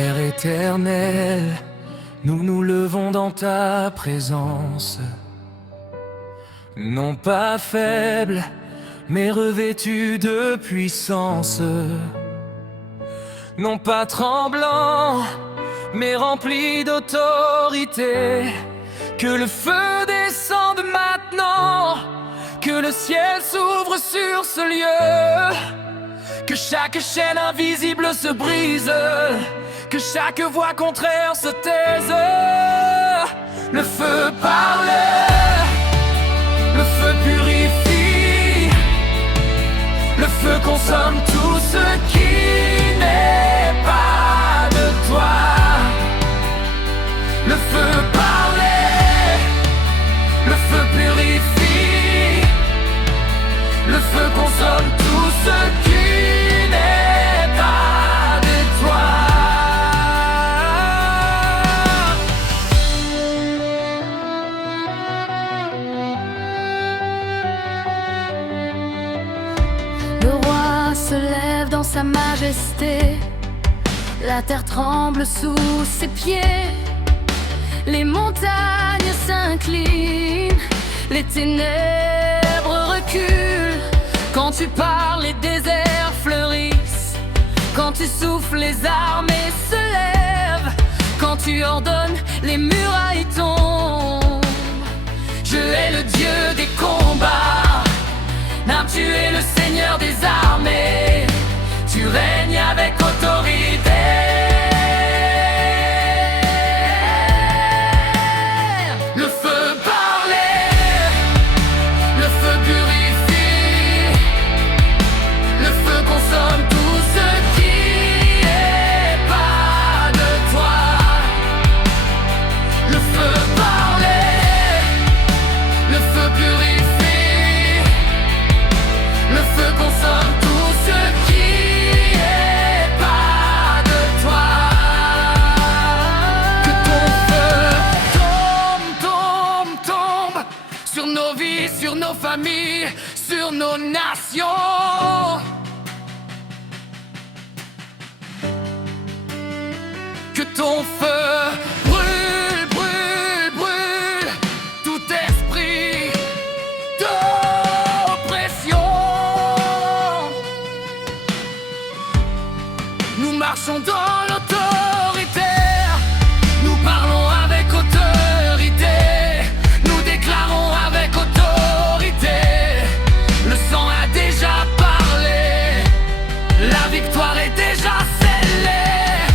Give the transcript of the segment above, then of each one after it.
Père éternel, nous nous levons dans ta présence, non pas faible, mais revêtu de puissance, non pas tremblant, mais rempli d'autorité. Que le feu descende maintenant, que le ciel s'ouvre sur ce lieu, que chaque chaîne invisible se brise, que chaque voix contraire se taise. Le feu parle, le feu purifie, le feu consomme tout ce qui n'est pas de toi. Le feu parle, le feu purifie, le feu consomme tout ce qui n'est pas de toi. Le roi se lève dans sa majesté, la terre tremble sous ses pieds, les montagnes s'inclinent, les ténèbres reculent. Quand tu parles, les déserts fleurissent, quand tu souffles, les armées se lèvent, quand tu ordonnes, les murailles tombent. Je hais le Dieu des combats, car tu es le Seigneur des armées, tu règnes avec autorité. Sur nos familles, sur nos nations. Que ton feu brûle, brûle, brûle tout esprit d'oppression. Nous marchons dans l'autorité, nous parlons avec autorité, nous déclarons avec autorité. Le sang a déjà parlé, la victoire est déjà scellée,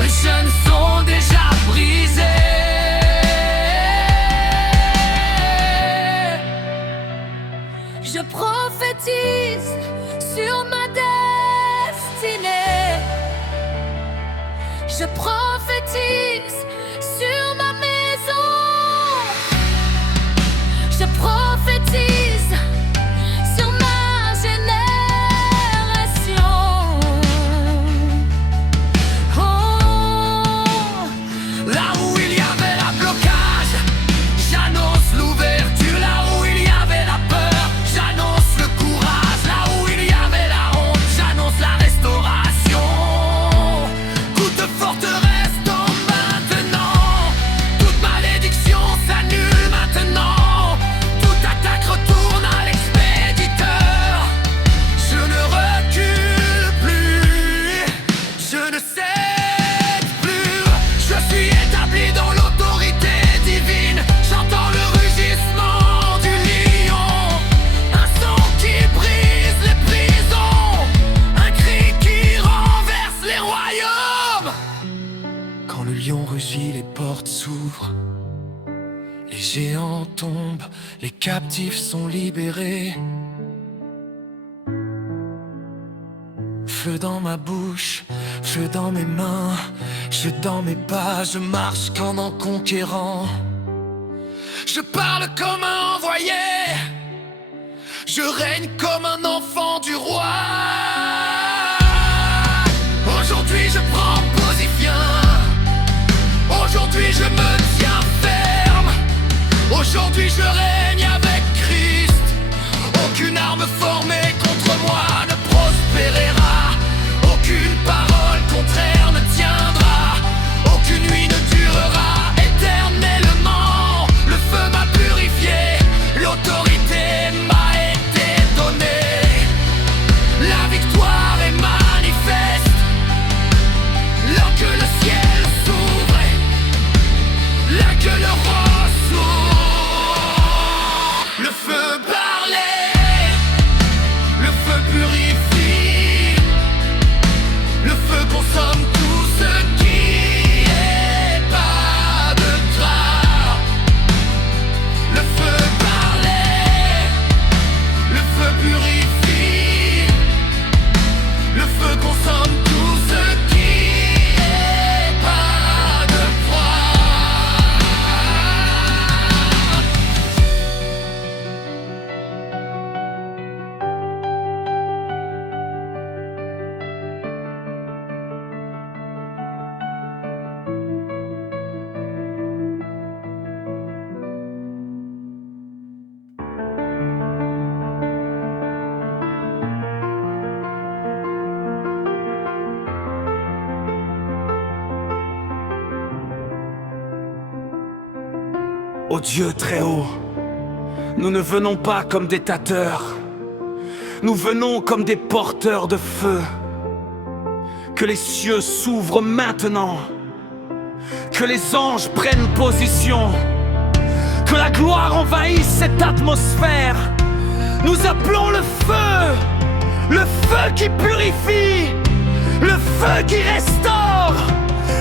les chaînes sont déjà brisées. Je prophétise sur ma destinée, je prophétise sur ma maison, je prophétise sur ma génération. Oh, là où il y avait la blocage, j'annonce l'ouverture. Là où il y avait la peur, j'annonce le courage. Là où il y avait la honte, j'annonce la restauration. Coup de forteresse tombe maintenant, toute malédiction s'annule maintenant. Toute attaque retourne à l'expéditeur. Je ne recule plus, je ne cède plus. Je suis établi dans l'autorité divine. J'entends le rugissement du lion, un son qui brise les prisons, un cri qui renverse les royaumes. Quand le lion rugit, les portes s'ouvrent, les géants tombent, les captifs sont libérés. Feu dans ma bouche, feu dans mes mains, je dans mes pas, je marche comme en conquérant. Je parle comme un envoyé, je règne comme un enfant du roi. Aujourd'hui je prends position, aujourd'hui je me tiens ferme, aujourd'hui je règne avec Christ. Aucune arme formée contre moi ne prospérera, aucune parole contraire ne tient Ô Dieu très haut, nous ne venons pas comme des tâteurs, nous venons comme des porteurs de feu. Que les cieux s'ouvrent maintenant, que les anges prennent position, que la gloire envahisse cette atmosphère. Nous appelons le feu qui purifie, le feu qui restaure,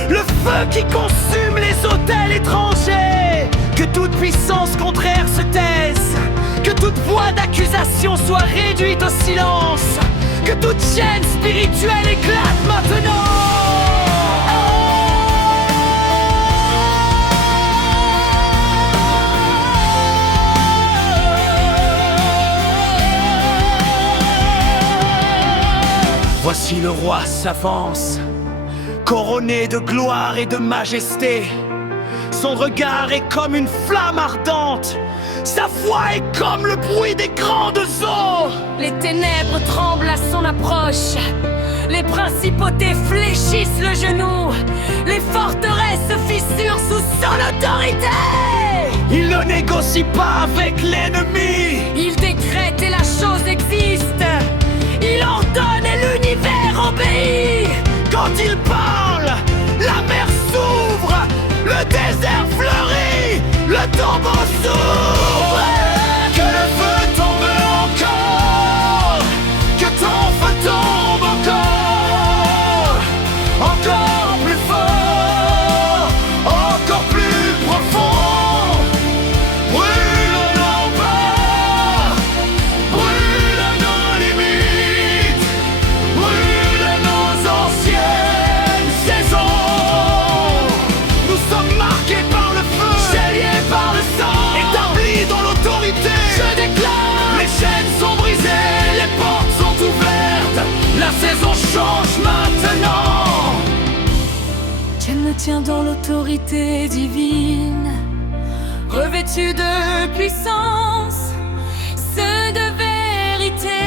le feu qui consume les autels étrangers. Que toute puissance contraire se taise, que toute voix d'accusation soit réduite au silence, que toute chaîne spirituelle éclate maintenant. Voici le roi s'avance, couronné de gloire et de majesté. Son regard est comme une flamme ardente, sa voix est comme le bruit des grandes eaux. Les ténèbres tremblent à son approche, les principautés fléchissent le genou, les forteresses se fissurent sous son autorité. Il ne négocie pas avec l'ennemi, Il décrète et la chose existe, il ordonne et l'univers obéit. quand il parle, la mer s'ouvre, le désert fleurit, le tombeau s'ouvre. Que le feu tombe encore, que ton feu tombe encore, encore plus fort, encore plus profond. Brûle nos pas, brûle nos limites, brûle nos anciennes saisons. Nous sommes marqués par le feu, scellés par le sang, établis dans l'autorité. Je déclare, les chaînes sont brisées, les portes sont ouvertes, la saison change maintenant. Dieu me tient dans l'autorité divine, revêtu de puissance, ceux de vérité.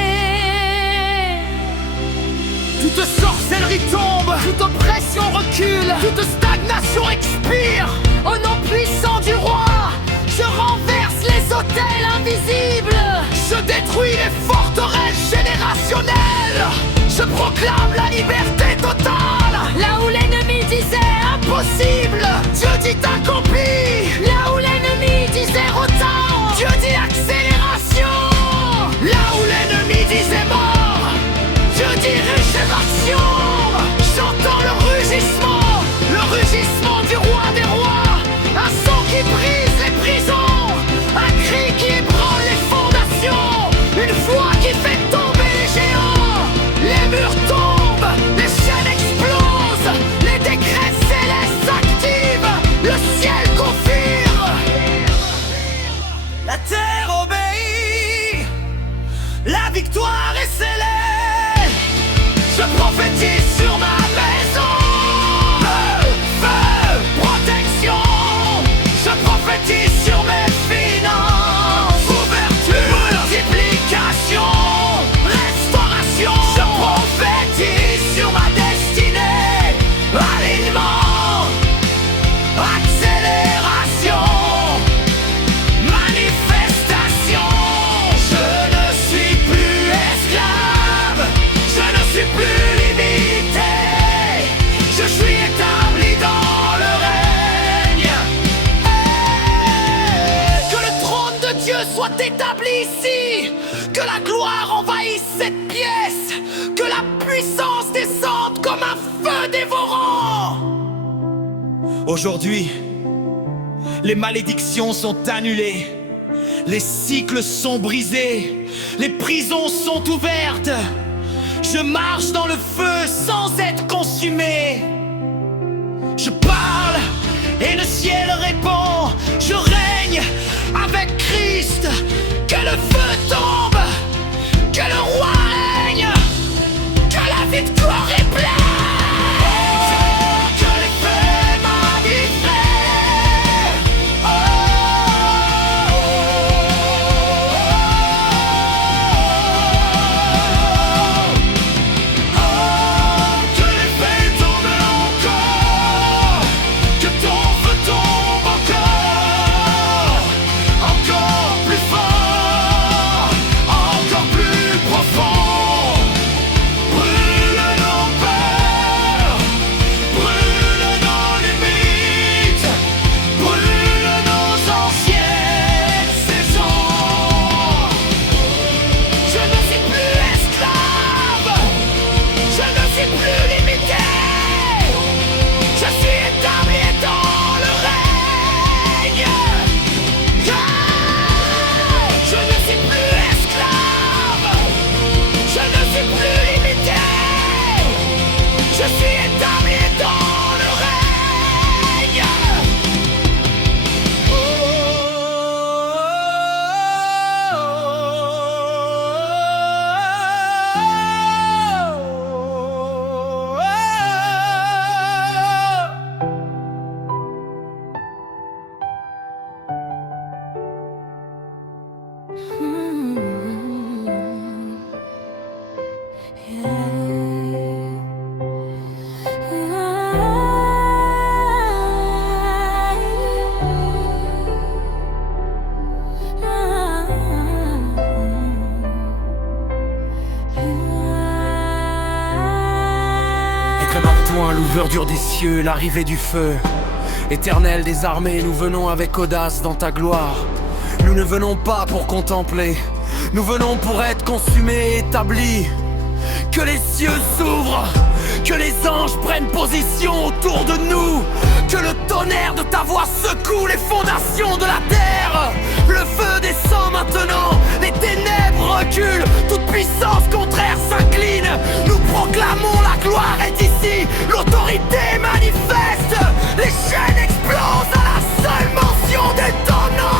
Toute sorcellerie tombe, toute oppression recule, toute stagnation expire. Au nom puissant du roi, je renverse les autels invisibles. Je détruis les forteresses générationnelles. Je proclame la liberté totale. Là où l'ennemi disait Impossible, Dieu dit accompli. là où l'ennemi disait retard, Dieu dit accélération. Là où l'ennemi disait mort, Dieu dit résurrection. J'entends le rugissement du roi des rois. Un son qui brise les prisons, un cri qui ébranle les fondations, une voix qui fait tomber les géants. Les murs tombent, les chaînes explosent, les décrets célestes s'activent, le ciel confirme. La terre obéit, la victoire est scellée. Je prophétise sur ma maison, feu, protection. Je prophétise sur mes finances, ouverture, multiplication, restauration. Je prophétise sur ma destinée, alignement, accélération, manifestation. Je ne suis plus esclave, je ne suis plus limité, je suis établi dans le règne. Que le trône de Dieu soit établi ici, que la gloire envahisse cette pièce, que la puissance descende comme un feu dévorant. Aujourd'hui, les malédictions sont annulées, les cycles sont brisés, les prisons sont ouvertes. Je marche dans le feu sans être consumé. Je parle et le ciel répond. Je règne avec Christ. Que le feu tombe, que le roi règne, que la victoire est pleine. Que les faits magnifient. Que les faits tombent Verdure des cieux, l'arrivée du feu. Éternel des armées, nous venons avec audace dans ta gloire. Nous ne venons pas pour contempler, nous venons pour être consumés et établis. Que les cieux s'ouvrent, que les anges prennent position autour de nous. Que le tonnerre de ta voix secoue les fondations de la terre. Le feu descend maintenant, les ténèbres reculent, toute puissance contraire s'incline. Nous proclamons la gloire est ici, l'autorité manifeste. Les chaînes explosent à la seule mention de ton nom.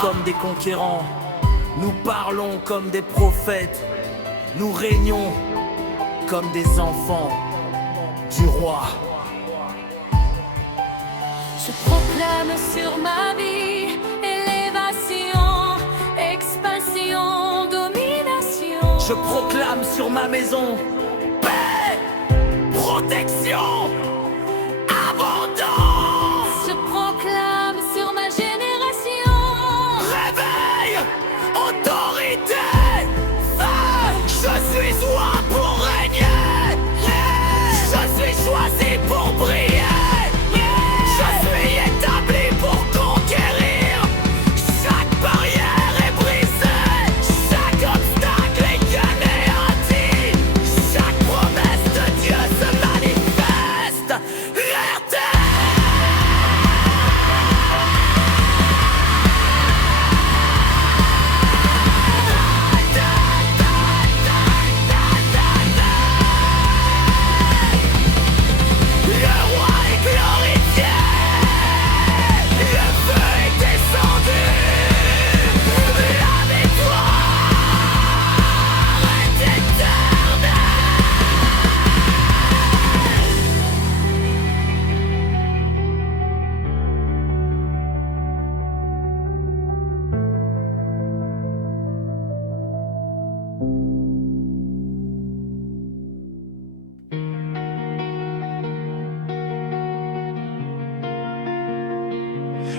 Comme des conquérants, nous parlons comme des prophètes, nous régnons comme des enfants du roi. Je proclame sur ma vie élévation, expansion, domination. Je proclame sur ma maison paix, protection, abondance. Je proclame sur ma génération réveil, autorité, feu. Je suis roi pour régner, je suis choisi pour briller. Je suis établi pour conquérir. Chaque barrière est brisée, chaque obstacle est anéanti. Chaque promesse de Dieu se manifeste.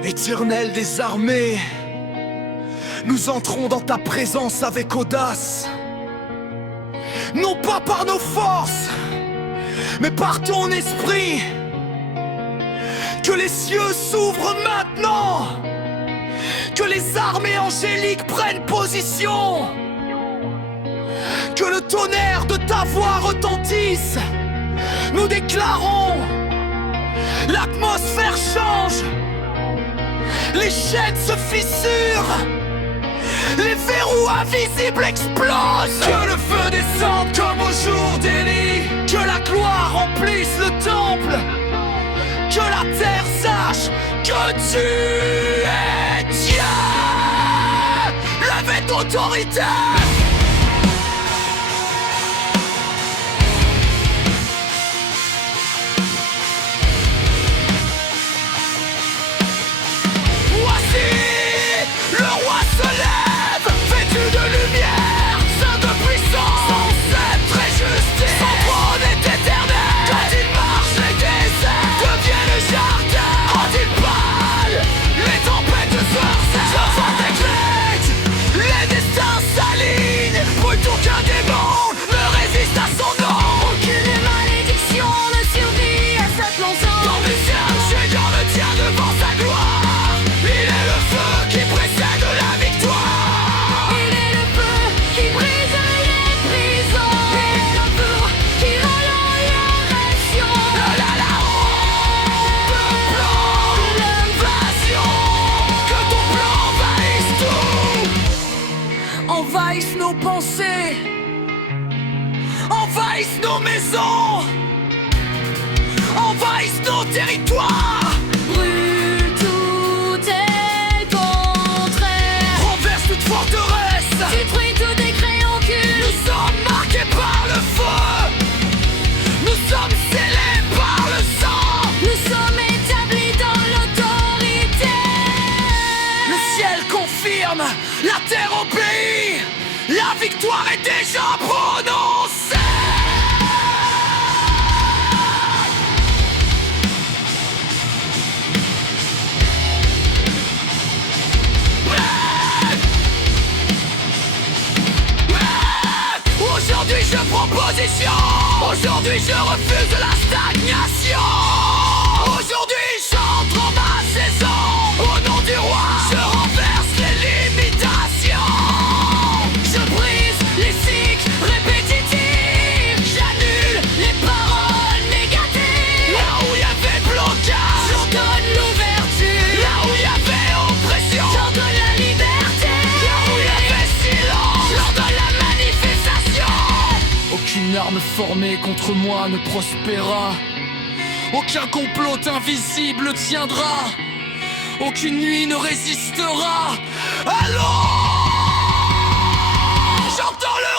Éternel des armées, nous entrons dans ta présence avec audace. Non pas par nos forces, mais par ton esprit. Que les cieux s'ouvrent maintenant, que les armées angéliques prennent position, que le tonnerre de ta voix retentisse. Nous déclarons, l'atmosphère change, les chaînes se fissurent, les verrous invisibles explosent. Que le feu descende comme au jour d'Élie, que la gloire remplisse le temple, que la terre sache que tu es Dieu. Levez ton autorité. Envahissent nos pensées, envahissent nos maisons, envahissent nos territoires. Brûle tout est contraire, Renverse toute forteresse, détruis tout décret occulte. nous sommes marqués par le feu, nous sommes scellés par le sang. Nous sommes établis dans l'autorité. Le ciel confirme, la terre obéit, la victoire est déjà prononcée. Aujourd'hui je prends position, aujourd'hui je refuse la stagnation. Aujourd'hui j'entre en ma saison, au nom du roi je renverse les limitations. Je brise les cycles répétitifs, j'annule les paroles négatives. Là où il y avait blocage, J'ordonne l'ouverture, là où il y avait oppression, j'ordonne la liberté. là où il y avait silence, j'ordonne la manifestation. Aucune arme formée contre moi ne prospérera, aucun complot invisible tiendra, aucune nuit ne résistera. Allons! J'entends le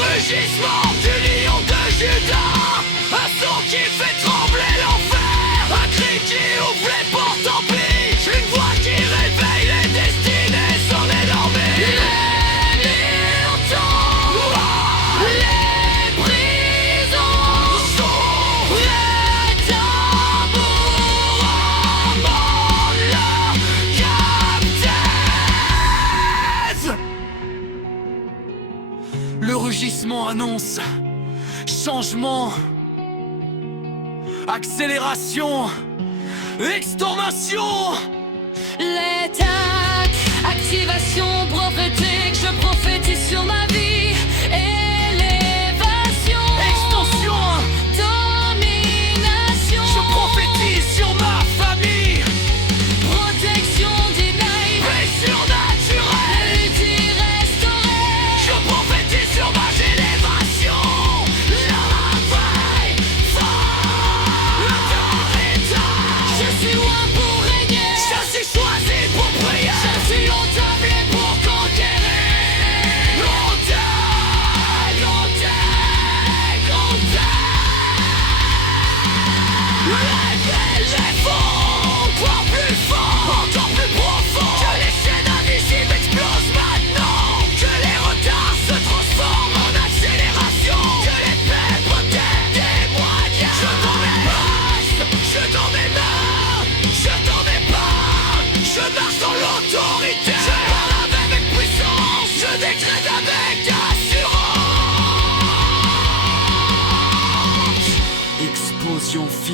rugissement du lion de Judas, un son qui fait trembler l'enfer, un cri qui ouvre les portes en pli, une voix qui réveille les destinées, son énormée. Les murs tombent, les prisons s'ouvrent, les tambours emmènent le captif. Le rugissement annonce changement, accélération, extorsion. L'état, activation prophétique, je prophétise sur ma vie. Élévation, Extension, domination, je prophétise sur ma famille. protection denied, Paix surnaturelle, paradis restauré. je prophétise sur ma génération. La paix, Je suis loin pour régner, je suis choisi pour prier. je suis au tablé pour conquérir. Au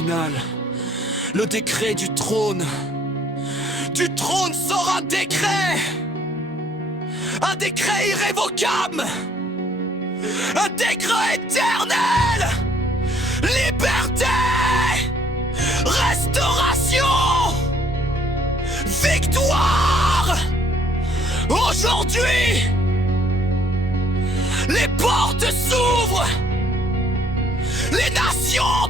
final, le décret du trône. Du trône sort un décret irrévocable, un décret éternel. Liberté, restauration, victoire. Aujourd'hui, les portes s'ouvrent, les nations